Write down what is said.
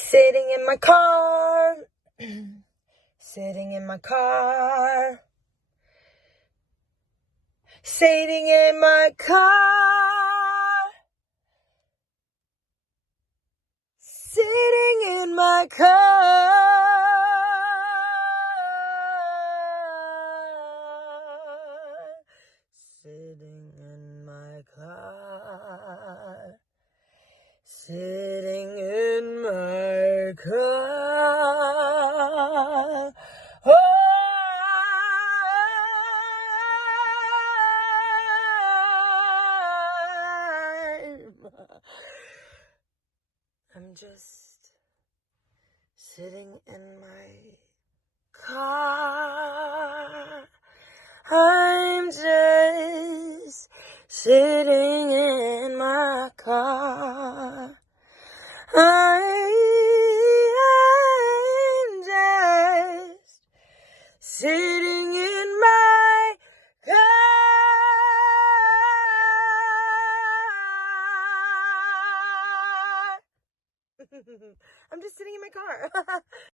Sitting in my car, sitting in my car, sitting in my car, sitting in my car, sitting in my car, sitting in my car. Oh, I'm just sitting in my car. I'm just sitting in my car. I'm just sitting in my car. I'm just sitting in my car.